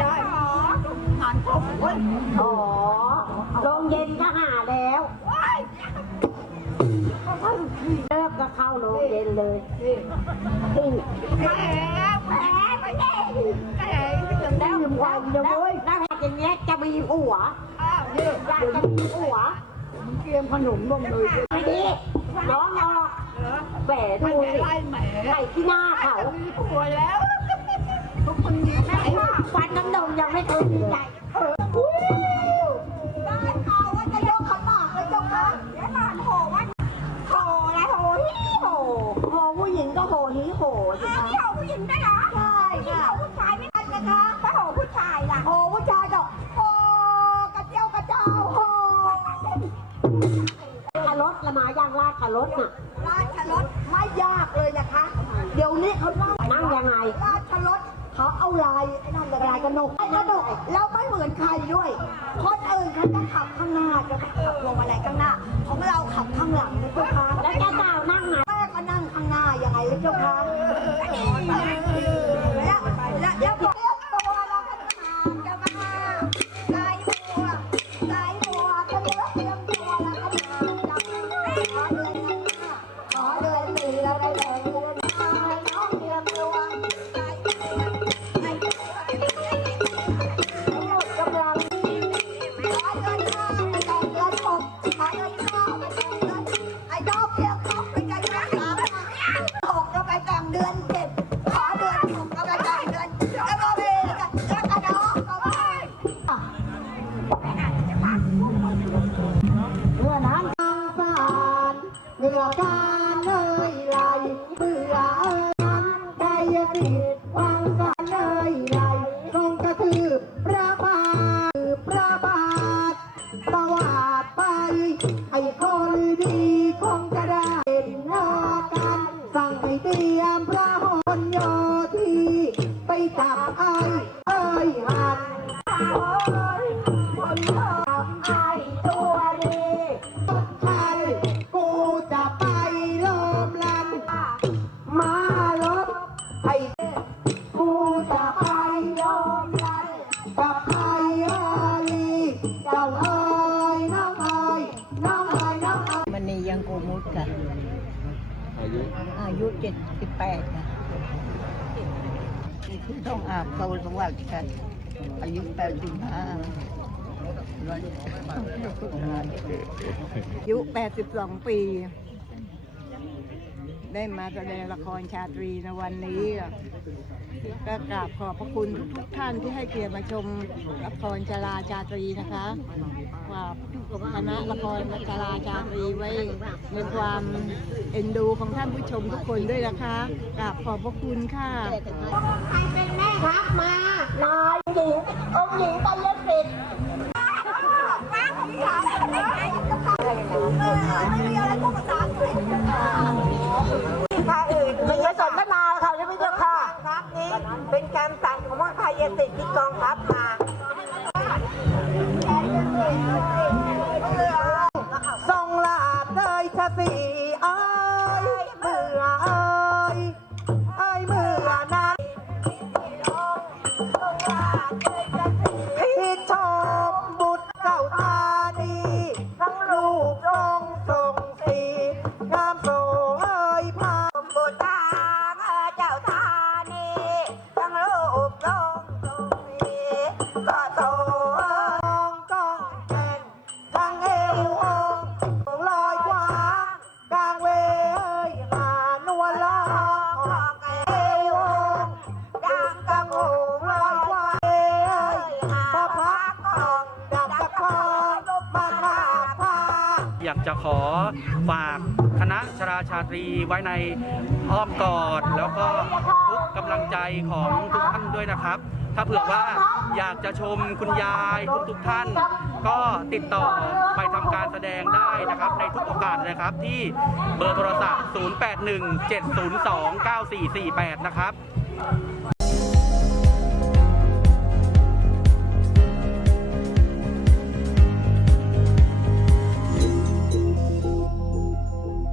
สันหนอกไม่ได้งานศพเว้ยอ๋อโรงเย็นก็หาแล้วว้ยเลิกก็เข้าโรงเย็นเลยแหมแหมไปเด้แหมไม่ถึงแล้วแล้ววันเดียวแล้วเว้ยแล้วอย่างเงี้ยจะมีผัวอ้าวนี่อยากจะมีผัวเตรียมขนมลงเลยไม่ดีร้องออกเหรอแหวดูไม่สิได้แหมใส่ที่หน้าเขามีผัวแล้วทุกคนมี ยังไม่เคยมีใจได้ข่าวว่าจะยกขันหมากเลยเจ้าค่ะเดี๋ยวหลานโหว่าโหนะไรโหฮิโหโหผู้หญิงก็โหฮิโหสิอ้าวคะนี่เอาผู้หญิงได้เหรอใช่ค่ะเอาผู้ชายไม่ทันนะคะไปโหผู้ชายล่ะ โหผู้ชายก็โหกระเจียวกระเจ้าโหขารถละหมาย่างลาดขารถน่ะราชรถไม่ยากเลยนะคะ เดี๋ยวนี้เขาลานั่งยังไง รา ลายไอ้นั่นเลยลายกระหนกไอ้กระหนกแล้วไม่เหมือนใครด้วย คนอื่นเขาจะขับข้างหน้าจะขับลงมาลัยข้างหน้า ของเราขับข้างหลังนะเจ้าค่ะแล้วเจ้าสาวนั่งไหนแม่ก็นั่งข้างหน้ายังไงเลยเจ้าค่ะ เมื่อน้ำทางสารเมื่อการเลยไหลเบื่อเอ่ยน้ำใจติดวางสา มลันมาลบให้กูจะไปโลมลันกับไอ้อาลีเจ้าเอ้ยน้องเอ้ยน้องเอ้ยน้องเอ้ยมันนี่ยังโกมุดค่ะ อายุอายุเจ็ดสิบแปดค่ะต้องอาบโตสวัสดิ์ค่ะอายุแปดสิบห้า อายุแปดสิบสองปี ได้มาแสดงละครชาตรีในวันนี้ ก็กราบขอบพระคุณทุกท่านที่ให้เกียรติมาชมละครจราชาตรีนะคะฝากคณะละครจราชาตรีไว้ในความเอ็นดูของท่านผู้ชมทุกคนด้วยนะคะกราบขอบพระคุณค่ะใครเป็นแม่ทัพมานายหญิงองหญิงตันเล พี่ จะขอฝากคณะชราชาตรีไว้ในอ้อมกอด แล้วก็ทุกกำลังใจของทุกท่านด้วยนะครับ ถ้าเผื่อว่าอยากจะชมคุณยายทุกๆท่าน ก็ติดต่อไปทำการแสดงได้นะครับ ในทุกโอกาสนะครับที่เบอร์โทรศัพท์ 0817029448 นะครับ